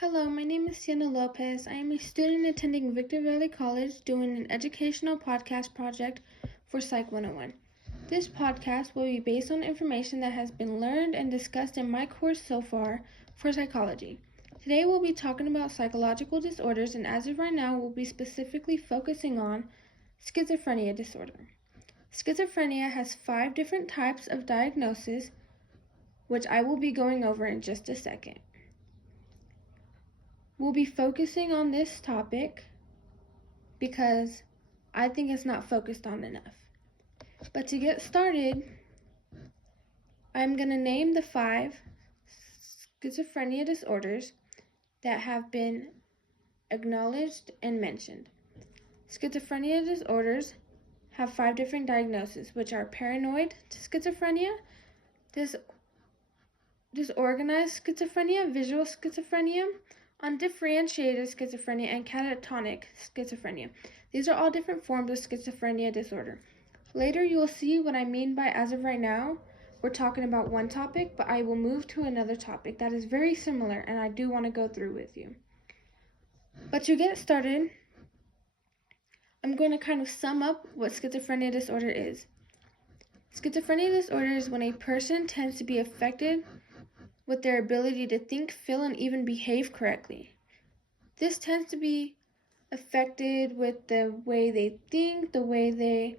Hello, my name is Sienna Lopez. I am a student attending Victor Valley College doing an educational podcast project for Psych 101. This podcast will be based on information that has been learned and discussed in my course so far for psychology. Today we'll be talking about psychological disorders, and as of right now we'll be specifically focusing on schizophrenia disorder. Schizophrenia has 5 different types of diagnosis, which I will be going over in just a second. We'll be focusing on this topic because I think it's not focused on enough. But to get started, I'm going to name the 5 schizophrenia disorders that have been acknowledged and mentioned. Schizophrenia disorders have 5 different diagnoses, which are paranoid schizophrenia, disorganized schizophrenia, visual schizophrenia, undifferentiated schizophrenia, and catatonic schizophrenia. These are all different forms of schizophrenia disorder. Later you will see what I mean by as of right now, we're talking about one topic, but I will move to another topic that is very similar and I do want to go through with you. But to get started, I'm going to kind of sum up what schizophrenia disorder is. Schizophrenia disorder is when a person tends to be affected with their ability to think, feel, and even behave correctly. This tends to be affected with the way they think, the way they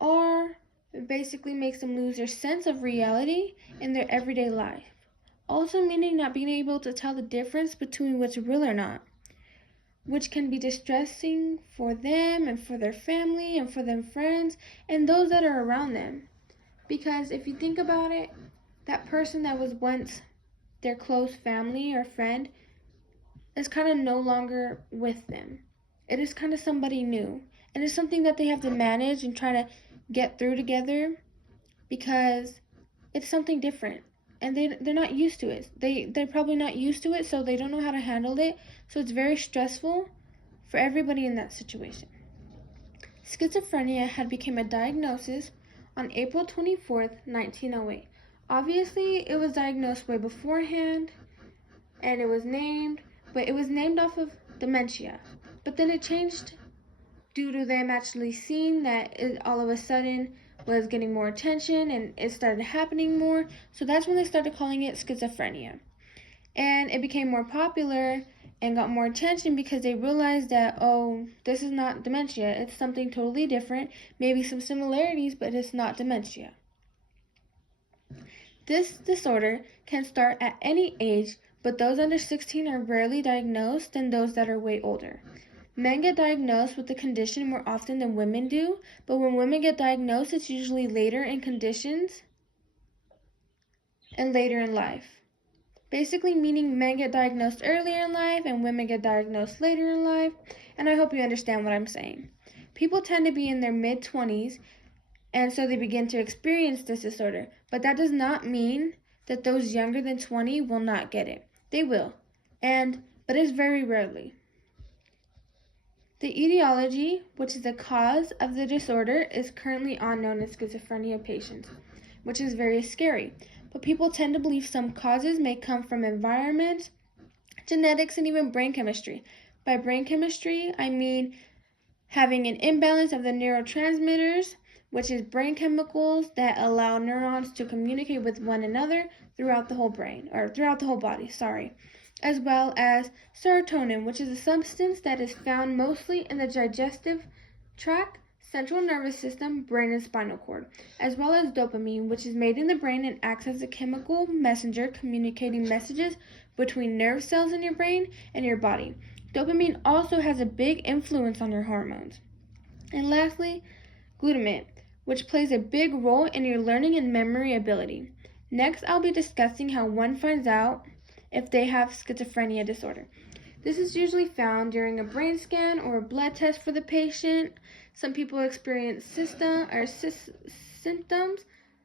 are. It basically makes them lose their sense of reality in their everyday life. Also meaning not being able to tell the difference between what's real or not, which can be distressing for them and for their family and for their friends and those that are around them. Because if you think about it, that person that was once their close family or friend is kind of no longer with them. It is kind of somebody new. And it's something that they have to manage and try to get through together because it's something different. And they're not used to it. They're probably not used to it, so they don't know how to handle it. So it's very stressful for everybody in that situation. Schizophrenia had become a diagnosis on April 24th, 1908. Obviously, it was diagnosed way beforehand, and it was named, but it was named off of dementia. But then it changed due to them actually seeing that it all of a sudden was getting more attention, and it started happening more. So that's when they started calling it schizophrenia. And it became more popular and got more attention because they realized that, oh, this is not dementia. It's something totally different. Maybe some similarities, but it's not dementia. This disorder can start at any age, but those under 16 are rarely diagnosed than those that are way older. Men get diagnosed with the condition more often than women do, but when women get diagnosed, it's usually later in conditions and later in life. Basically meaning men get diagnosed earlier in life and women get diagnosed later in life, and I hope you understand what I'm saying. People tend to be in their mid-20s, and so they begin to experience this disorder. But that does not mean that those younger than 20 will not get it. They will, but it's very rarely. The etiology, which is the cause of the disorder, is currently unknown in schizophrenia patients, which is very scary. But people tend to believe some causes may come from environment, genetics, and even brain chemistry. By brain chemistry, I mean having an imbalance of the neurotransmitters, which is brain chemicals that allow neurons to communicate with one another throughout the whole brain, or throughout the whole body, as well as serotonin, which is a substance that is found mostly in the digestive tract, central nervous system, brain, and spinal cord, as well as dopamine, which is made in the brain and acts as a chemical messenger communicating messages between nerve cells in your brain and your body. Dopamine also has a big influence on your hormones. And lastly, glutamate, which plays a big role in your learning and memory ability. Next, I'll be discussing how one finds out if they have schizophrenia disorder. This is usually found during a brain scan or a blood test for the patient. Some people experience symptoms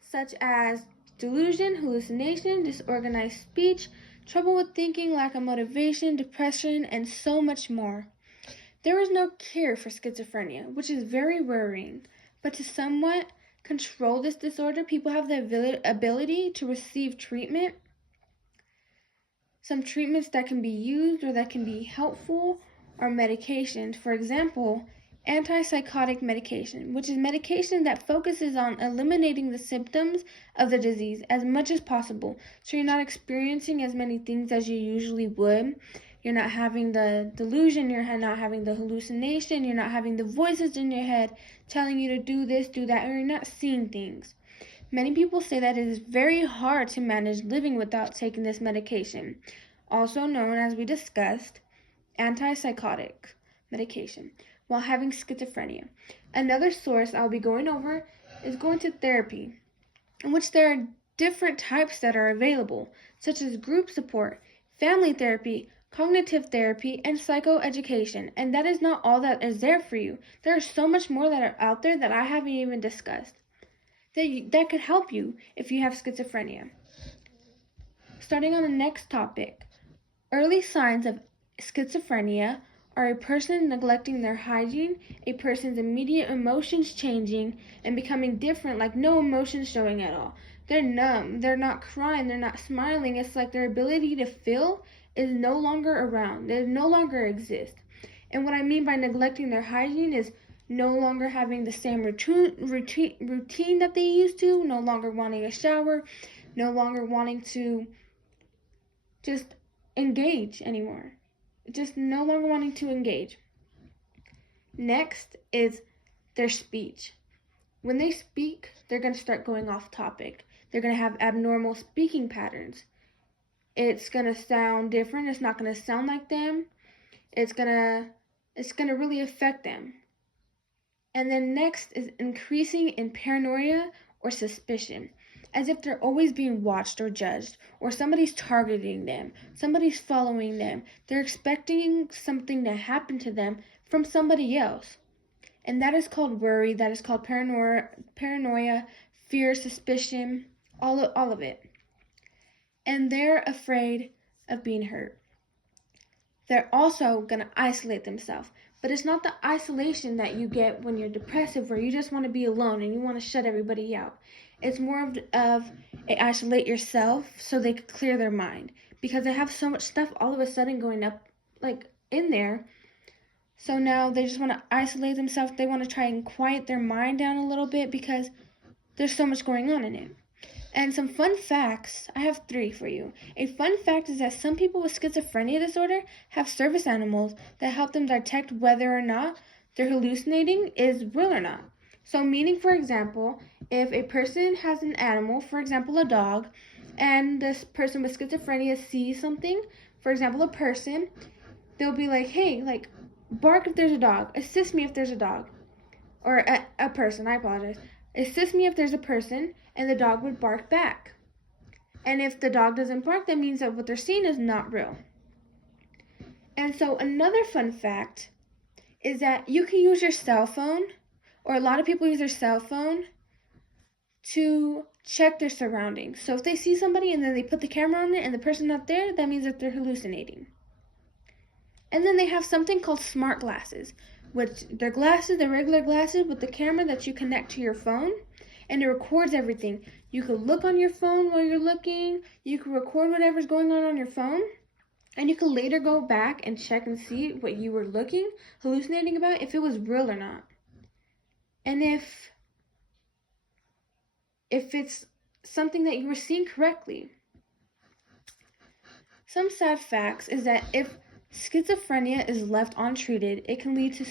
such as delusion, hallucination, disorganized speech, trouble with thinking, lack of motivation, depression, and so much more. There is no cure for schizophrenia, which is very worrying, but to somewhat control this disorder, people have the ability to receive treatment Some treatments that can be used or that can be helpful are medications. For example, antipsychotic medication, which is medication that focuses on eliminating the symptoms of the disease as much as possible. So you're not experiencing as many things as you usually would. You're not having the delusion, you're not having the hallucination, you're not having the voices in your head telling you to do this, do that, or you're not seeing things. Many people say that it is very hard to manage living without taking this medication, also known, as we discussed, antipsychotic medication, while having schizophrenia. Another source I'll be going over is going to therapy, in which there are different types that are available, such as group support, family therapy, cognitive therapy, and psychoeducation. And that is not all that is there for you. There is so much more that are out there that I haven't even discussed that could help you if you have schizophrenia. Starting on the next topic, early signs of schizophrenia are a person neglecting their hygiene, a person's immediate emotions changing and becoming different, like no emotions showing at all. They're numb, they're not crying, they're not smiling. It's like their ability to feel is no longer around, they no longer exist. And what I mean by neglecting their hygiene is no longer having the same routine that they used to, no longer wanting a shower, no longer wanting to just engage anymore. Just no longer wanting to engage. Next is their speech. When they speak, they're going to start going off topic. They're going to have abnormal speaking patterns. It's going to sound different. It's not going to sound like them. It's going to really affect them. And then next is increasing in paranoia or suspicion, as if they're always being watched or judged, or somebody's targeting them, somebody's following them. They're expecting something to happen to them from somebody else. And that is called worry, that is called paranoia, fear, suspicion, all of it. And they're afraid of being hurt. They're also going to isolate themselves. But it's not the isolation that you get when you're depressive, where you just want to be alone and you want to shut everybody out. It's more of a isolate yourself so they could clear their mind, because they have so much stuff all of a sudden going up like in there. So now they just want to isolate themselves. They want to try and quiet their mind down a little bit because there's so much going on in it. And some fun facts, I have 3 for you. A fun fact is that some people with schizophrenia disorder have service animals that help them detect whether or not they're hallucinating is real or not. So meaning, for example, if a person has an animal, for example a dog, and this person with schizophrenia sees something, for example a person, they'll be like, hey, like, bark if there's a dog, assist me if there's a dog, or a person, I apologize. Assist me if there's a person, and the dog would bark back. And if the dog doesn't bark, that means that what they're seeing is not real. And so another fun fact is that you can use your cell phone, or a lot of people use their cell phone to check their surroundings. So if they see somebody and then they put the camera on it and the person's not there, that means that they're hallucinating. And then they have something called smart glasses, which they're glasses, they're regular glasses with the camera that you connect to your phone, and it records everything. You can look on your phone while you're looking, you can record whatever's going on your phone, and you can later go back and check and see what you were hallucinating about, if it was real or not. And if it's something that you were seeing correctly. Some sad facts is that if schizophrenia is left untreated, it can lead to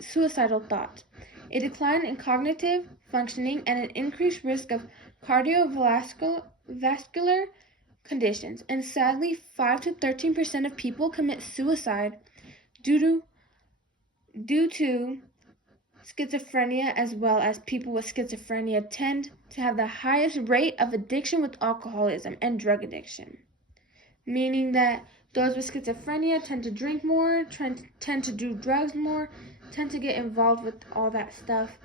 suicidal thoughts, a decline in cognitive functioning, and an increased risk of cardiovascular conditions. And sadly, 5 to 13% of people commit suicide due to schizophrenia, as well as people with schizophrenia tend to have the highest rate of addiction with alcoholism and drug addiction. Meaning that those with schizophrenia tend to drink more, tend to do drugs more, tend to get involved with all that stuff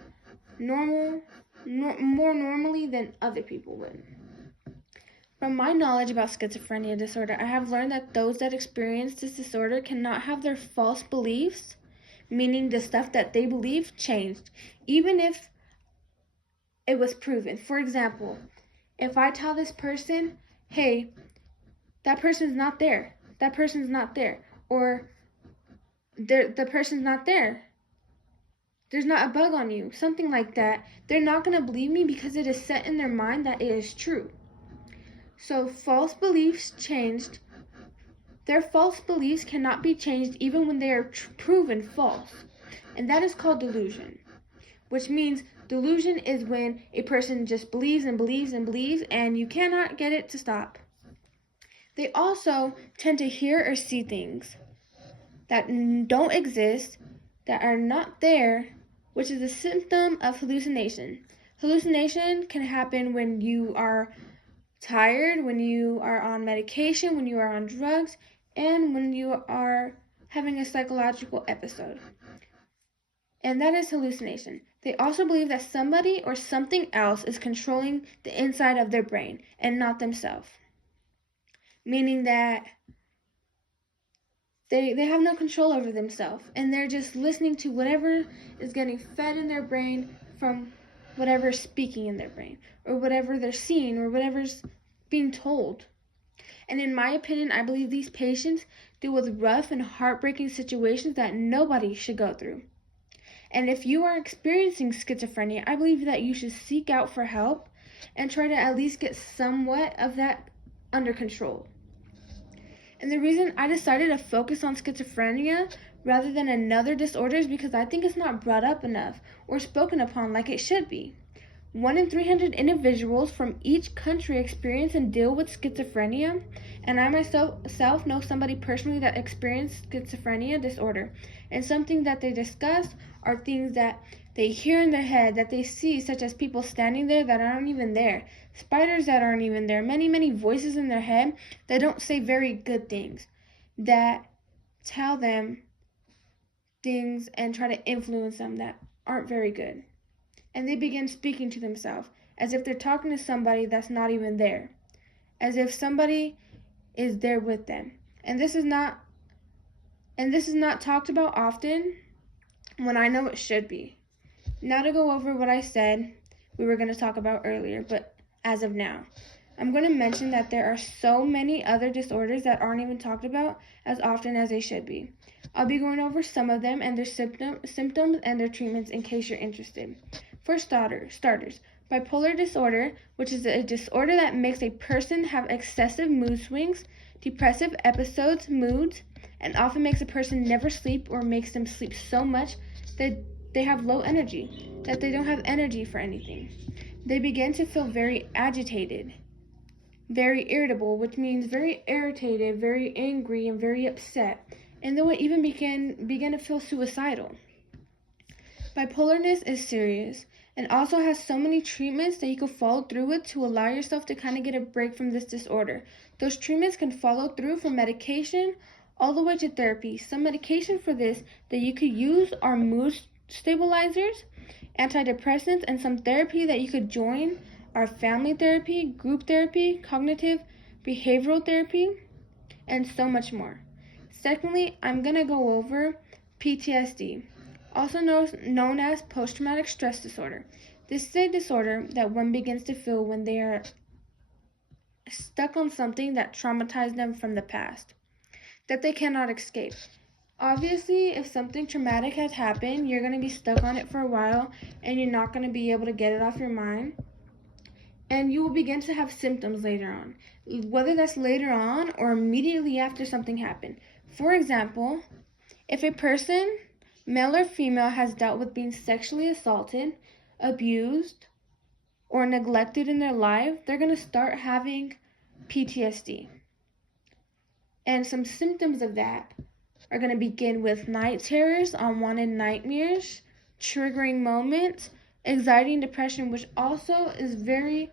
more normally than other people would. From my knowledge about schizophrenia disorder, I have learned that those that experience this disorder cannot have their false beliefs, meaning the stuff that they believe, changed, even if it was proven. For example, if I tell this person, hey, that person's not there. That person's not there. Or the person's not there. There's not a bug on you. Something like that. They're not going to believe me because it is set in their mind that it is true. So false beliefs changed. Their false beliefs cannot be changed even when they are proven false. And that is called delusion. Which means delusion is when a person just believes and believes and believes and you cannot get it to stop. They also tend to hear or see things that don't exist, that are not there, which is a symptom of hallucination. Hallucination can happen when you are tired, when you are on medication, when you are on drugs, and when you are having a psychological episode. And that is hallucination. They also believe that somebody or something else is controlling the inside of their brain and not themselves. Meaning that they have no control over themselves and they're just listening to whatever is getting fed in their brain from whatever's speaking in their brain or whatever they're seeing or whatever's being told. And in my opinion, I believe these patients deal with rough and heartbreaking situations that nobody should go through. And if you are experiencing schizophrenia, I believe that you should seek out for help and try to at least get somewhat of that under control. And the reason I decided to focus on schizophrenia rather than another disorder is because I think it's not brought up enough or spoken upon like it should be. 1 in 300 individuals from each country experience and deal with schizophrenia, and I myself know somebody personally that experienced schizophrenia disorder. And something that they discuss are things that they hear in their head, that they see, such as people standing there that aren't even there, spiders that aren't even there, many voices in their head that don't say very good things, that tell them things and try to influence them that aren't very good. And they begin speaking to themselves as if they're talking to somebody that's not even there, as if somebody is there with them. And this is not talked about often when I know it should be. Now to go over what I said we were going to talk about earlier, but as of now, I'm going to mention that there are so many other disorders that aren't even talked about as often as they should be. I'll be going over some of them and their symptoms and their treatments in case you're interested. For starters, bipolar disorder, which is a disorder that makes a person have excessive mood swings, depressive episodes, moods, and often makes a person never sleep or makes them sleep so much that they have low energy, that they don't have energy for anything. They begin to feel very agitated, very irritable, which means very irritated, very angry, and very upset. And they will even begin to feel suicidal. Bipolarness is serious and also has so many treatments that you can follow through with to allow yourself to kind of get a break from this disorder. Those treatments can follow through from medication all the way to therapy. Some medication for this that you could use are mood stabilizers, antidepressants, and some therapy that you could join are family therapy, group therapy, cognitive behavioral therapy, and so much more. Secondly, I'm going to go over PTSD, also known as post-traumatic stress disorder. This is a disorder that one begins to feel when they are stuck on something that traumatized them from the past, that they cannot escape. Obviously, if something traumatic has happened, you're going to be stuck on it for a while and you're not going to be able to get it off your mind. And you will begin to have symptoms later on, whether that's later on or immediately after something happened. For example, if a person, male or female, has dealt with being sexually assaulted, abused, or neglected in their life, they're going to start having PTSD. And some symptoms of that are going to begin with night terrors, unwanted nightmares, triggering moments, anxiety and depression, which also is very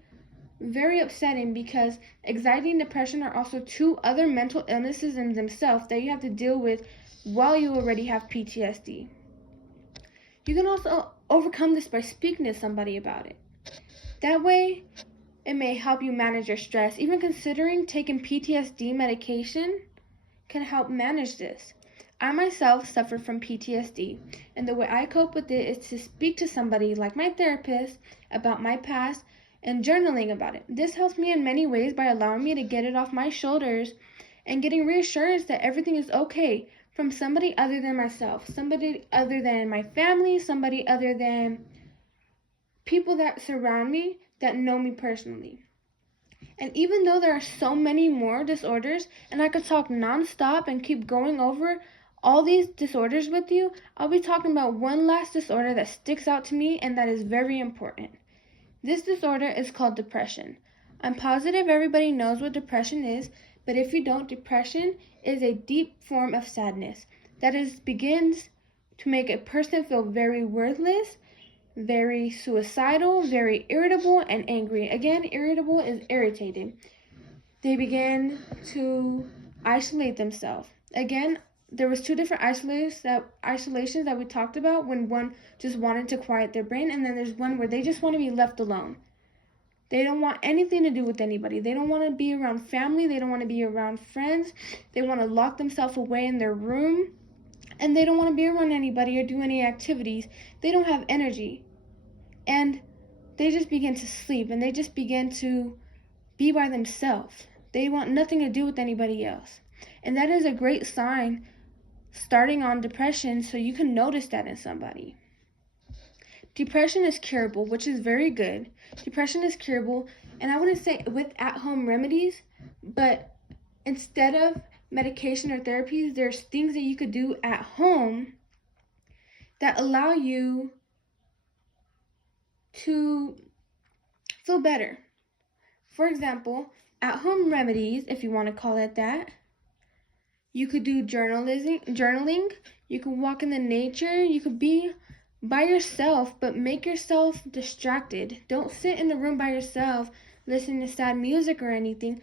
upsetting because anxiety and depression are also two other mental illnesses in themselves that you have to deal with while you already have PTSD. You can also overcome this by speaking to somebody about it. That way, it may help you manage your stress. Even considering taking PTSD medication can help manage this. I myself suffer from PTSD, and the way I cope with it is to speak to somebody like my therapist about my past and journaling about it. This helps me in many ways by allowing me to get it off my shoulders and getting reassurance that everything is okay from somebody other than myself, somebody other than my family, somebody other than people that surround me that know me personally. And even though there are so many more disorders, and I could talk nonstop and keep going over all these disorders with you, I'll be talking about one last disorder that sticks out to me and that is very important. This disorder is called depression. I'm positive everybody knows what depression is, but if you don't, depression is a deep form of sadness that begins to make a person feel very worthless, very suicidal, very irritable, and angry. Again, irritable is irritated. They begin to isolate themselves. Again, there was two different isolations that we talked about, when one just wanted to quiet their brain, and then there's one where they just want to be left alone. They don't want anything to do with anybody. They don't want to be around family. They don't want to be around friends. They want to lock themselves away in their room, and they don't want to be around anybody or do any activities. They don't have energy, and they just begin to sleep, and they just begin to be by themselves. They want nothing to do with anybody else. And that is a great sign starting on depression, so you can notice that in somebody. Depression is curable, which is very good. Depression is curable, and I wouldn't say with at-home remedies, but instead of medication or therapies, there's things that you could do at home that allow you to feel better. For example, at-home remedies, if you want to call it that, you could do journaling, you could walk in the nature, you could be by yourself, but make yourself distracted. Don't sit in the room by yourself listening to sad music or anything.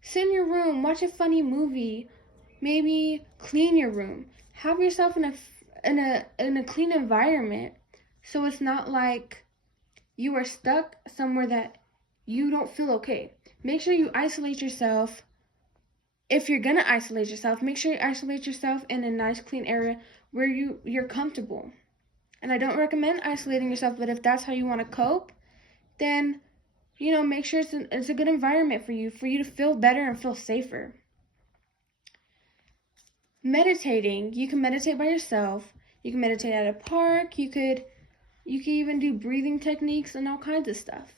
Sit in your room, watch a funny movie, maybe clean your room. Have yourself in a clean environment, so it's not like you are stuck somewhere that you don't feel okay. Make sure you isolate yourself. If you're gonna isolate yourself, make sure you isolate yourself in a nice clean area where you're comfortable. And I don't recommend isolating yourself, but if that's how you want to cope, then, make sure it's a good environment for you to feel better and feel safer. Meditating, you can meditate by yourself. You can meditate at a park. You can even do breathing techniques and all kinds of stuff.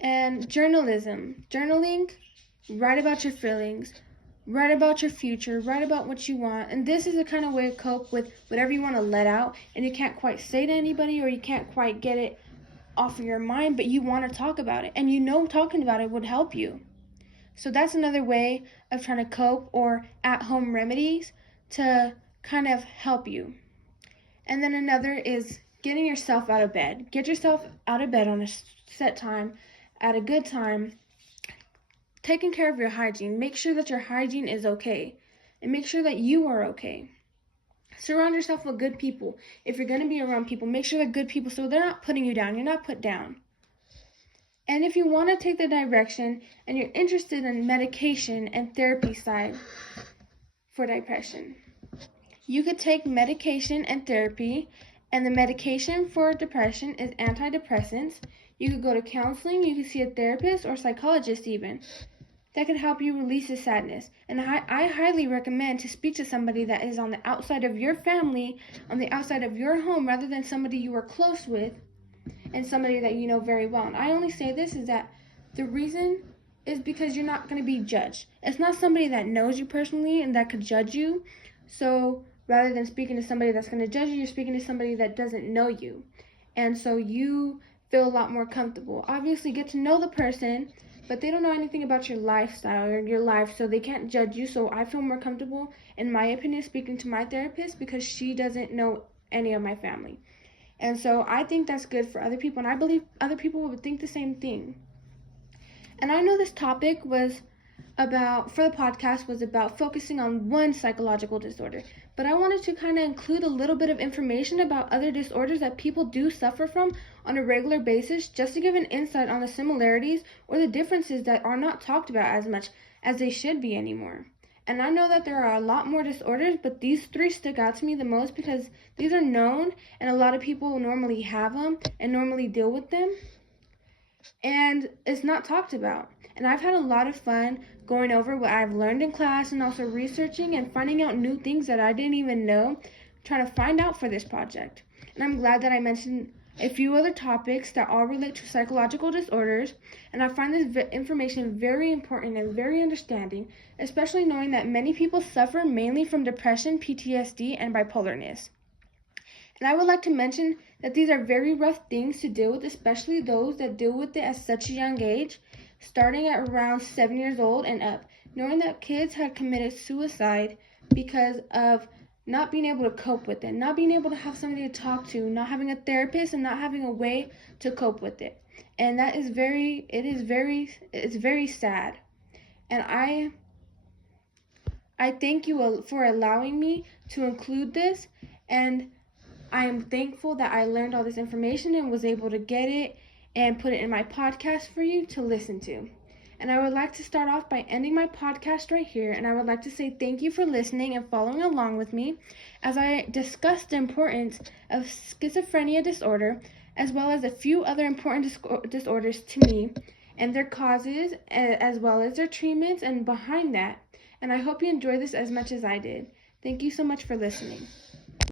And journaling, write about your feelings, write about your future, write about what you want. And this is the kind of way to cope with whatever you want to let out and you can't quite say to anybody, or you can't quite get it off of your mind, but you want to talk about it, and talking about it would help you. So that's another way of trying to cope, or at-home remedies to kind of help you. And then another is getting yourself out of bed. Get yourself out of bed on a set time, at a good time, taking care of your hygiene. Make sure that your hygiene is okay, and make sure that you are okay. Surround yourself with good people. If you're going to be around people, make sure they're good people so they're not putting you down. You're not put down. And if you want to take the direction and you're interested in medication and therapy side for depression, you could take medication and therapy. And the medication for depression is antidepressants. You could go to counseling. You could see a therapist or psychologist even. That could help you release the sadness. And I highly recommend to speak to somebody that is on the outside of your family, on the outside of your home, rather than somebody you are close with and somebody that you know very well. And I only say this is that the reason is because you're not going to be judged. It's not somebody that knows you personally and that could judge you. So rather than speaking to somebody that's going to judge you, you're speaking to somebody that doesn't know you. And so you feel a lot more comfortable. Obviously, get to know the person, but they don't know anything about your lifestyle or your life, so they can't judge you. So I feel more comfortable, in my opinion, speaking to my therapist because she doesn't know any of my family. And so I think that's good for other people, and I believe other people would think the same thing. And I know this topic for the podcast was about focusing on one psychological disorder, but I wanted to kind of include a little bit of information about other disorders that people do suffer from on a regular basis, just to give an insight on the similarities or the differences that are not talked about as much as they should be anymore. And I know that there are a lot more disorders, but these three stick out to me the most because these are known and a lot of people normally have them and normally deal with them. and it's not talked about. And I've had a lot of fun going over what I've learned in class and also researching and finding out new things that I didn't even know, trying to find out for this project. And I'm glad that I mentioned a few other topics that all relate to psychological disorders, and I find this information very important and very understanding, especially knowing that many people suffer mainly from depression, PTSD, and bipolarness. And I would like to mention that these are very rough things to deal with, especially those that deal with it at such a young age, starting at around 7 years old and up. Knowing that kids had committed suicide because of not being able to cope with it, not being able to have somebody to talk to, not having a therapist, and not having a way to cope with it. And that is it's very sad. And I thank you for allowing me to include this, and I am thankful that I learned all this information and was able to get it and put it in my podcast for you to listen to. And I would like to start off by ending my podcast right here. And I would like to say thank you for listening and following along with me as I discuss the importance of schizophrenia disorder, as well as a few other important disorders to me and their causes, as well as their treatments and behind that. And I hope you enjoy this as much as I did. Thank you so much for listening.